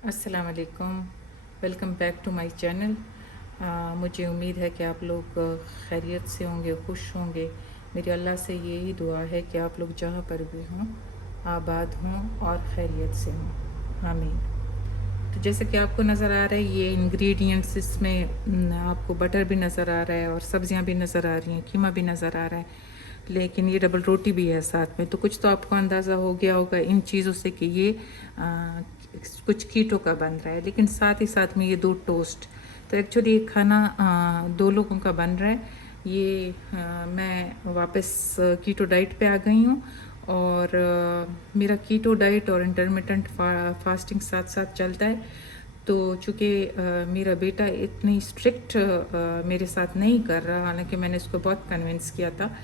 अस्सलाम वालेकुम। Welcome back to my channel. मुझे उम्मीद है कि आप लोग खैरियत से होंगे, खुश होंगे। मेरी अल्लाह से यही दुआ है कि आप लोग जहाँ पर भी हों आबाद हों और खैरियत से हों, आमीन। तो जैसे कि आपको नज़र आ रहा है ये इंग्रेडिएंट्स, इसमें आपको बटर भी नज़र आ रहा है और सब्जियां भी नज़र आ रही हैं, कीमा भी नज़र आ रहा है, लेकिन ये डबल रोटी भी है साथ में। तो कुछ तो आपको अंदाज़ा हो गया होगा इन चीज़ों से कि ये कुछ कीटो का बन रहा है, लेकिन साथ ही साथ में ये 2 टोस्ट। तो एक्चुअली ये खाना 2 लोगों का बन रहा है। ये मैं वापस कीटो डाइट पे आ गई हूँ और मेरा कीटो डाइट और इंटरमिटेंट फास्टिंग साथ साथ चलता है। तो चूँकि मेरा बेटा इतनी स्ट्रिक्ट मेरे साथ नहीं कर रहा, हालांकि मैंने उसको बहुत कन्विंस किया था,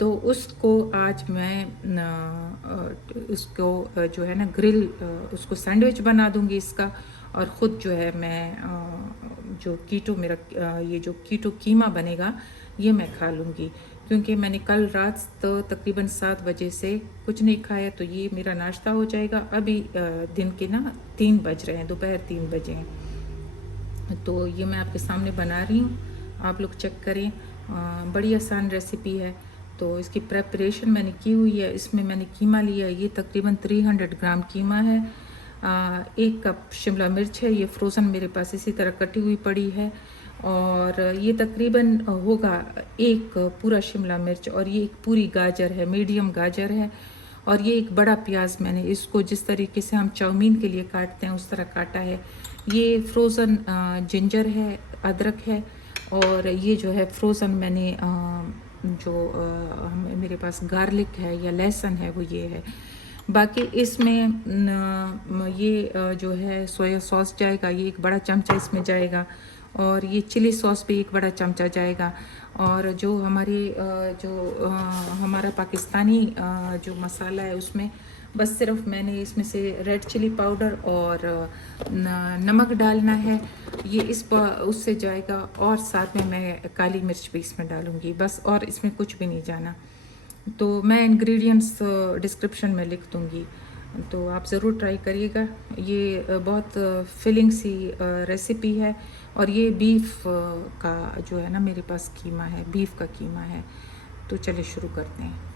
तो उसको आज मैं उसको जो है ना ग्रिल, उसको सैंडविच बना दूंगी इसका। और ख़ुद जो है मैं जो कीटो मेरा ये जो कीटो कीमा बनेगा ये मैं खा लूँगी, क्योंकि मैंने कल रात तो तकरीबन 7 बजे से कुछ नहीं खाया। तो ये मेरा नाश्ता हो जाएगा। अभी दिन के ना 3 बज रहे हैं, दोपहर 3 बजे हैं। तो ये मैं आपके सामने बना रही हूँ, आप लोग चेक करें। बड़ी आसान रेसिपी है। तो इसकी प्रेपरेशन मैंने की हुई है। इसमें मैंने कीमा लिया, ये तकरीबन 300 ग्राम कीमा है। 1 कप शिमला मिर्च है, ये फ्रोज़न मेरे पास इसी तरह कटी हुई पड़ी है। और ये तकरीबन होगा 1 पूरा शिमला मिर्च, और ये एक पूरी गाजर है, मीडियम गाजर है। और ये एक बड़ा प्याज, मैंने इसको जिस तरीके से हम चाउमीन के लिए काटते हैं उस तरह काटा है। ये फ्रोज़न जिंजर है, अदरक है। और ये जो है फ्रोज़न मैंने जो मेरे पास गार्लिक है या लहसुन है वो ये है। बाकी इसमें ये जो है सोया सॉस जाएगा, ये एक बड़ा चमचा इसमें जाएगा। और ये चिली सॉस भी एक बड़ा चमचा जाएगा। और जो हमारी हमारा पाकिस्तानी जो मसाला है उसमें बस सिर्फ मैंने इसमें से रेड चिली पाउडर और नमक डालना है, ये उससे जाएगा। और साथ में मैं काली मिर्च भी इसमें डालूँगी बस, और इसमें कुछ भी नहीं जाना। तो मैं इंग्रेडिएंट्स डिस्क्रिप्शन में लिख दूँगी, तो आप ज़रूर ट्राई करिएगा। ये बहुत फिलिंग सी रेसिपी है। और ये बीफ का जो है ना मेरे पास कीमा है, बीफ का कीमा है। तो चलिए शुरू करते हैं।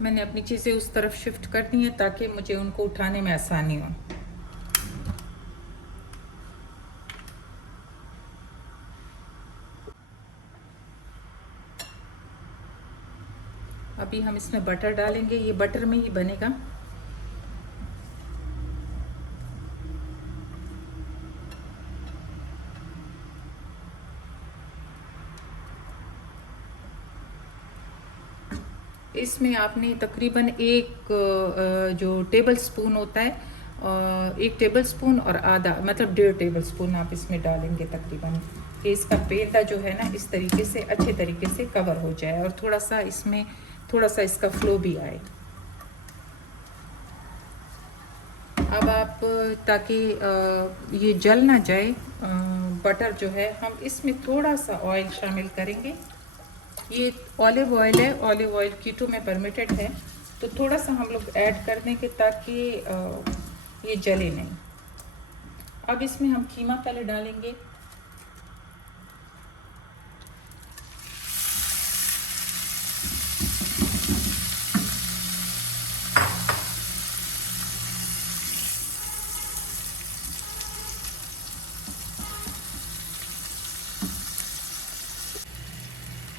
मैंने अपनी चीज़ें उस तरफ शिफ्ट कर दी हैं ताकि मुझे उनको उठाने में आसानी हो। अभी हम इसमें बटर डालेंगे, ये बटर में ही बनेगा। इसमें आपने तकरीबन एक जो टेबल स्पून होता है, 1 टेबल स्पून और आधा, मतलब 1.5 टेबल स्पून आप इसमें डालेंगे तकरीबन, कि इसका पेड़ा जो है ना इस तरीके से अच्छे तरीके से कवर हो जाए और थोड़ा सा इसमें थोड़ा सा इसका फ्लो भी आए। अब आप ताकि ये जल ना जाए बटर जो है, हम इसमें थोड़ा सा ऑयल शामिल करेंगे। ये ऑलिव ऑयल है, ऑलिव ऑयल कीटो में परमिटेड है, तो थोड़ा सा हम लोग ऐड कर देंगे ताकि ये जले नहीं। अब इसमें हम कीमा पहले डालेंगे।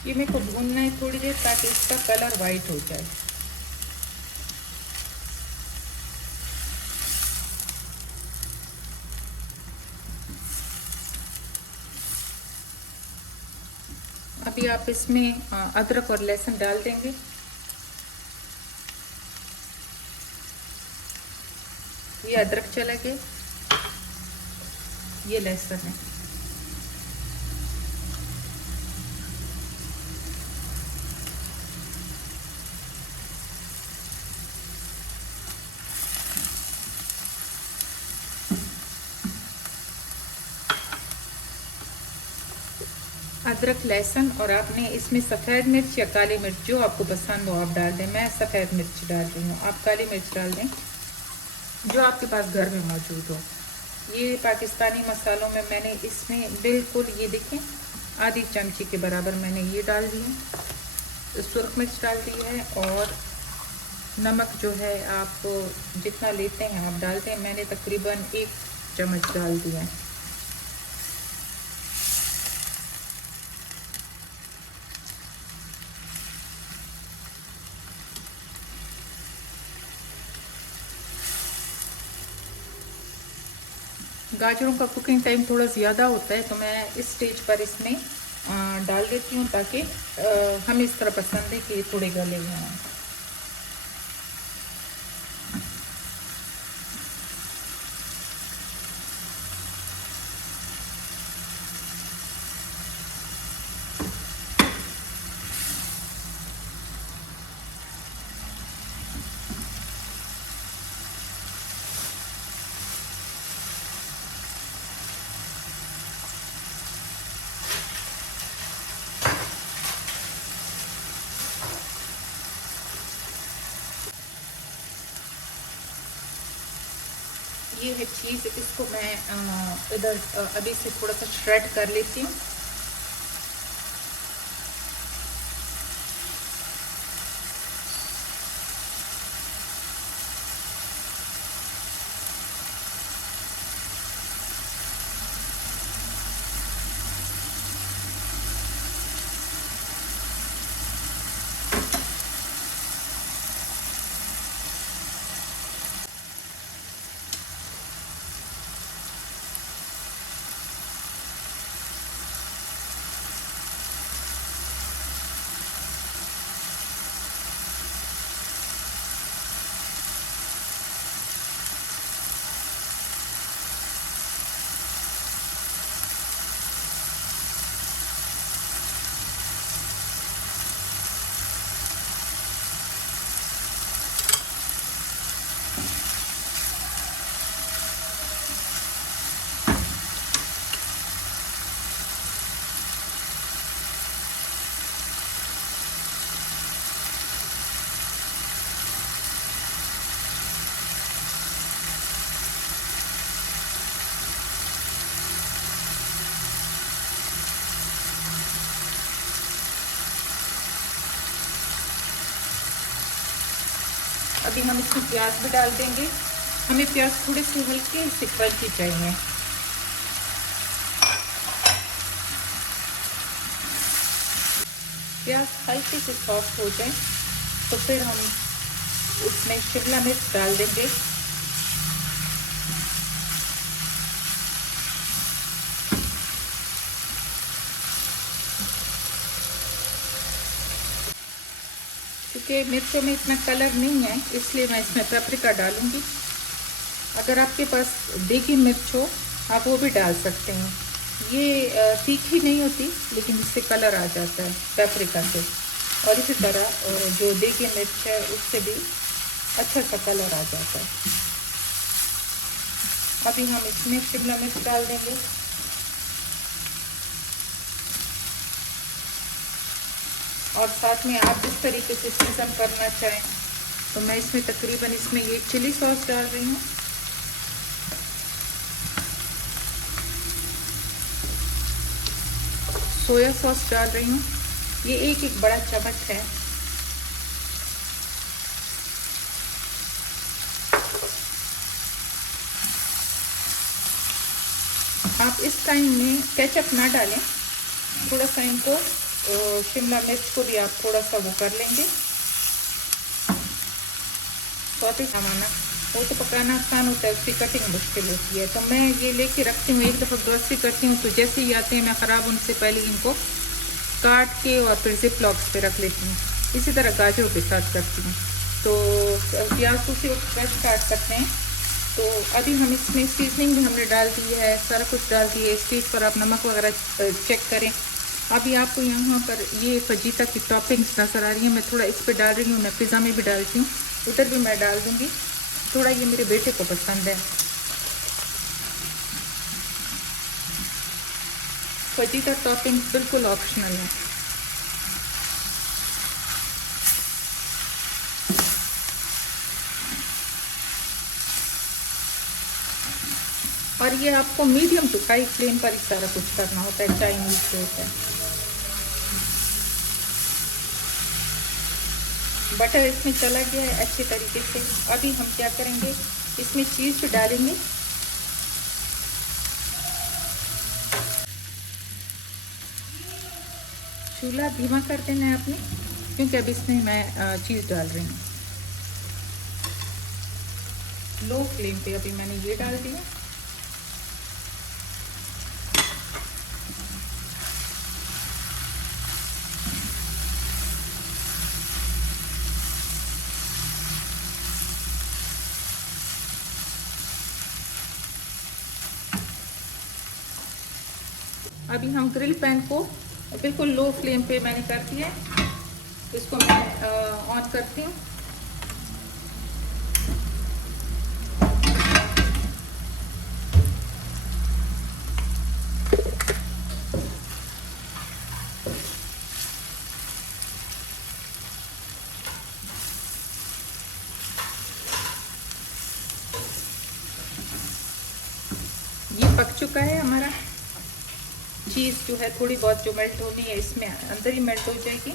ये मेरे को भूनना है थोड़ी देर ताकि इसका कलर वाइट हो जाए। अभी आप इसमें अदरक और लहसुन डाल देंगे। ये अदरक चला गया, ये लहसुन है। अदरक लहसुन, और आपने इसमें सफ़ेद मिर्च या काली मिर्च जो आपको पसंद हो आप डाल दें। मैं सफ़ेद मिर्च डाल रही हूँ, आप काली मिर्च डाल दें जो आपके पास घर में मौजूद हो। ये पाकिस्तानी मसालों में मैंने इसमें बिल्कुल ये देखें आधी चमची के बराबर मैंने ये डाल दिए, सुर्ख मिर्च डाल दी है, और नमक जो है आप जितना लेते हैं आप डालते हैं। मैंने तकरीबन 1 चम्मच डाल दिया है। गाजरों का कुकिंग टाइम थोड़ा ज़्यादा होता है, तो मैं इस स्टेज पर इसमें डाल देती हूँ ताकि हमें इस तरह पसंद है कि ये थोड़े गले हुए हैं। ये है चीज़, इसको मैं इधर अभी से थोड़ा सा श्रेड कर लेती हूँ। अभी हम इसमें प्याज भी डाल देंगे। हमें प्याज थोड़े से हल्के से क्रंची चाहिए। प्याज हल्के से सॉफ्ट हो जाए तो फिर हम उसमें शिमला मिर्च डाल देंगे। क्योंकि मिर्चों में इतना कलर नहीं है इसलिए मैं इसमें पेपरिका डालूंगी। अगर आपके पास देगी मिर्च हो आप वो भी डाल सकते हैं। ये तीखी नहीं होती लेकिन इससे कलर आ जाता है पेपरिका से, और इसी तरह जो देगी मिर्च है उससे भी अच्छा सा कलर आ जाता है। अभी हम इसमें शिमला मिर्च डाल देंगे और साथ में आप जिस तरीके से सीजन करना चाहें। तो मैं इसमें तकरीबन इसमें ये चिली सॉस डाल रही हूँ, सोया सॉस डाल रही हूँ, ये एक बड़ा चम्मच है। आप इस टाइम में केचप ना डालें, थोड़ा सा इनको शिमला मिर्च को भी आप थोड़ा सा वो कर लेंगे सौते सामाना। वो तो पकाना आसान होता है, उसकी कटिंग मुश्किल होती है। तो मैं ये लेके रखती हूँ, एक दफ़ा ग्रोसरी करती हूँ तो जैसे ही आते हैं मैं ख़राब होने से पहले इनको काट के और फिर जिप लॉक्स पे रख लेती हूँ। इसी तरह गाजरों के साथ करती हूँ। तो प्याज उसी वक्त फ्रेश काट सकते हैं। तो अभी हम इसमें सीजनिंग भी हमने डाल दी है, सारा कुछ डाल दिया है। स्टेज पर आप नमक वगैरह चेक करें। अभी आपको यहाँ पर ये फजीता की टॉपिंग्स नज़र आ रही है, मैं थोड़ा इस पर डाल रही हूँ। मैं पिज़्ज़ा में भी डालती हूँ, उधर भी मैं डाल दूँगी। थोड़ा ये मेरे बेटे को पसंद है। फजीता टॉपिंग बिल्कुल ऑप्शनल है। और ये आपको मीडियम टू हाई फ्लेम पर ही सारा कुछ करना होता है, चाइनीज जो होता है। बटर इसमें चला गया है अच्छे तरीके से। अभी हम क्या करेंगे, इसमें चीज़ डालेंगे। चूल्हा धीमा कर देना है आपने, क्योंकि अब इसमें मैं चीज़ डाल रही हूँ। लो फ्लेम पे अभी मैंने ये डाल दिया। अभी हम ग्रिल पैन को बिल्कुल लो फ्लेम पे मैंने कर दिया है। इसको मैं ऑन करती हूँ। ये पक चुका है हमारा। चीज़ जो है थोड़ी बहुत जो मेल्ट होनी है इसमें अंदर ही मेल्ट हो जाएगी।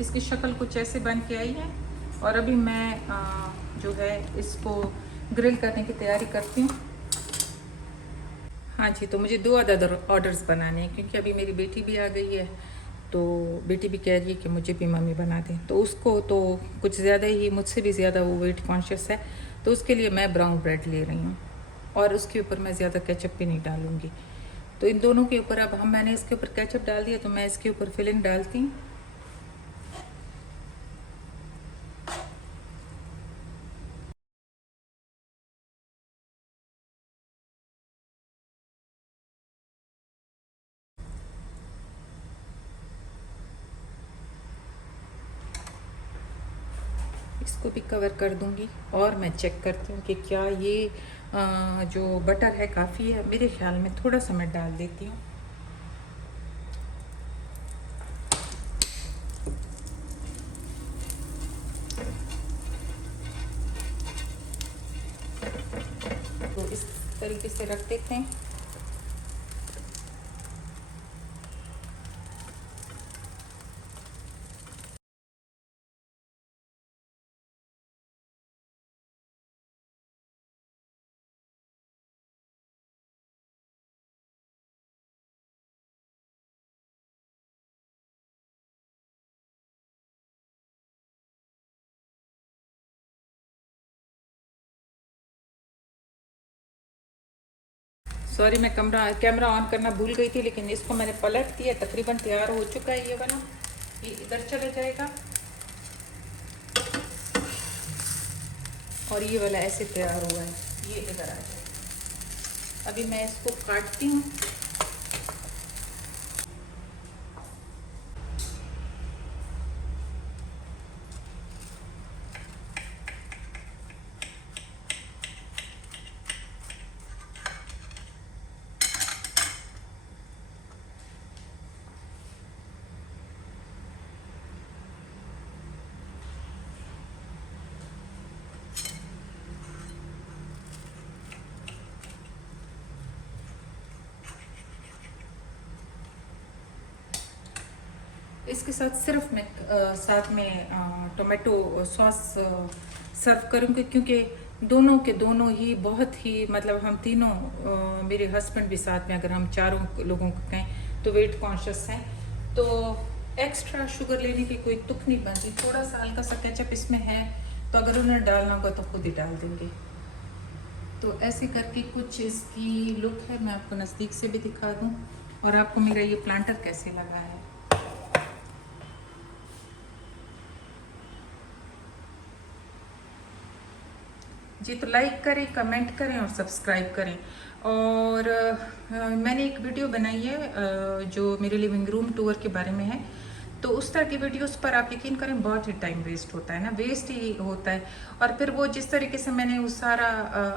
इसकी शक्ल कुछ ऐसे बन के आई है। और अभी मैं जो है इसको ग्रिल करने की तैयारी करती हूँ। हाँ जी, तो मुझे 2 अदर ऑर्डर्स बनाने हैं, क्योंकि अभी मेरी बेटी भी आ गई है। तो बेटी भी कह रही है कि मुझे भी मम्मी बना दें। तो उसको तो कुछ ज़्यादा ही, मुझसे भी ज़्यादा वो वेट कॉन्शियस है। तो उसके लिए मैं ब्राउन ब्रेड ले रही हूँ, और उसके ऊपर मैं ज़्यादा केचप भी नहीं डालूँगी। तो इन दोनों के ऊपर अब मैंने इसके ऊपर केचप डाल दिया, तो मैं इसके ऊपर फिलिंग डालती हूँ। इसको भी कवर कर दूंगी। और मैं चेक करती हूँ कि क्या ये जो बटर है काफ़ी है। मेरे ख्याल में थोड़ा सा मैं डाल देती हूँ। तो इस तरीके से रख देते हैं। सॉरी, मैं कैमरा ऑन करना भूल गई थी, लेकिन इसको मैंने पलट दिया। तकरीबन तैयार हो चुका है ये वाला। ये इधर चला जाएगा और ये वाला ऐसे तैयार हुआ है, ये इधर आ जाएगा। अभी मैं इसको काटती हूँ। इसके साथ सिर्फ मैं साथ में टोमेटो सॉस सर्व करूँगी, क्योंकि दोनों के दोनों ही बहुत ही, मतलब हम तीनों, मेरे हस्बैंड भी साथ में, अगर हम चारों लोगों को कहें तो वेट कॉन्शियस हैं। तो एक्स्ट्रा शुगर लेने की कोई तुक नहीं बनती। थोड़ा सा हल्का सा केचप इसमें है, तो अगर उन्हें डालना होगा तो खुद ही डाल देंगे। तो ऐसे करके कुछ इसकी लुक है। मैं आपको नज़दीक से भी दिखा दूँ, और आपको मेरा ये प्लांटर कैसे लगा है। जी, तो लाइक करें, कमेंट करें और सब्सक्राइब करें। और मैंने एक वीडियो बनाई है जो मेरे लिविंग रूम टूर के बारे में है। तो उस तरह की वीडियोस पर आप यकीन करें बहुत ही टाइम वेस्ट होता है ना, वेस्ट ही होता है। और फिर वो जिस तरीके से मैंने वो सारा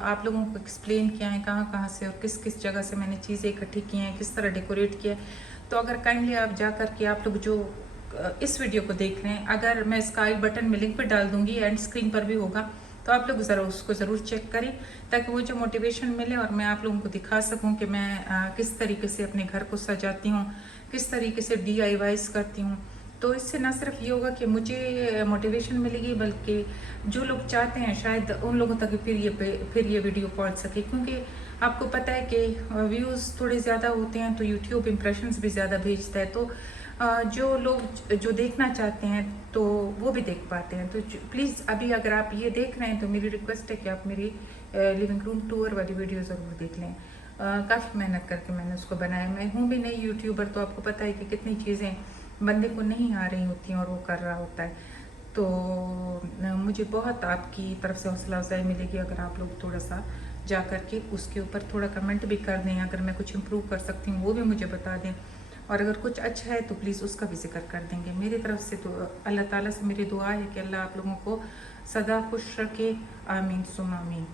आप लोगों को एक्सप्लेन किया है कहाँ कहाँ से और किस किस जगह से मैंने चीज़ें इकट्ठी की हैं, किस तरह डेकोरेट किया है, तो अगर काइंडली आप जा कर के आप लोग जो इस वीडियो को देख रहे हैं, अगर मैं इसका आई बटन में लिंक भी डाल दूंगी, एंड स्क्रीन पर भी होगा, तो आप लोग ज़रा उसको ज़रूर चेक करें, ताकि वो जो मोटिवेशन मिले और मैं आप लोगों को दिखा सकूं कि मैं किस तरीके से अपने घर को सजाती हूँ, किस तरीके से DIYs करती हूँ। तो इससे ना सिर्फ ये होगा कि मुझे मोटिवेशन मिलेगी, बल्कि जो लोग चाहते हैं शायद उन लोगों तक फिर ये वीडियो पहुँच सके, क्योंकि आपको पता है कि व्यूज़ थोड़े ज़्यादा होते हैं तो यूट्यूब इम्प्रेशंस भी ज़्यादा भेजता है, तो जो लोग जो देखना चाहते हैं तो वो भी देख पाते हैं। तो प्लीज़ अभी अगर आप ये देख रहे हैं तो मेरी रिक्वेस्ट है कि आप मेरी लिविंग रूम टूर वाली वीडियो ज़रूर देख लें। काफ़ी मेहनत करके मैंने उसको बनाया। मैं हूँ भी नई यूट्यूबर, तो आपको पता है कि कितनी चीज़ें बंदे को नहीं आ रही होती हैं और वो कर रहा होता है। तो मुझे बहुत आपकी तरफ से हौसला अफजाई मिलेगी अगर आप लोग थोड़ा सा जा कर के उसके ऊपर थोड़ा कमेंट भी कर दें। अगर मैं कुछ इम्प्रूव कर सकती हूँ वो भी मुझे बता दें, और अगर कुछ अच्छा है तो प्लीज़ उसका भी जिक्र कर देंगे। मेरी तरफ से तो अल्लाह ताला से मेरी दुआ है कि अल्लाह आप लोगों को सदा खुश रखे। आमीन सुम आमीन।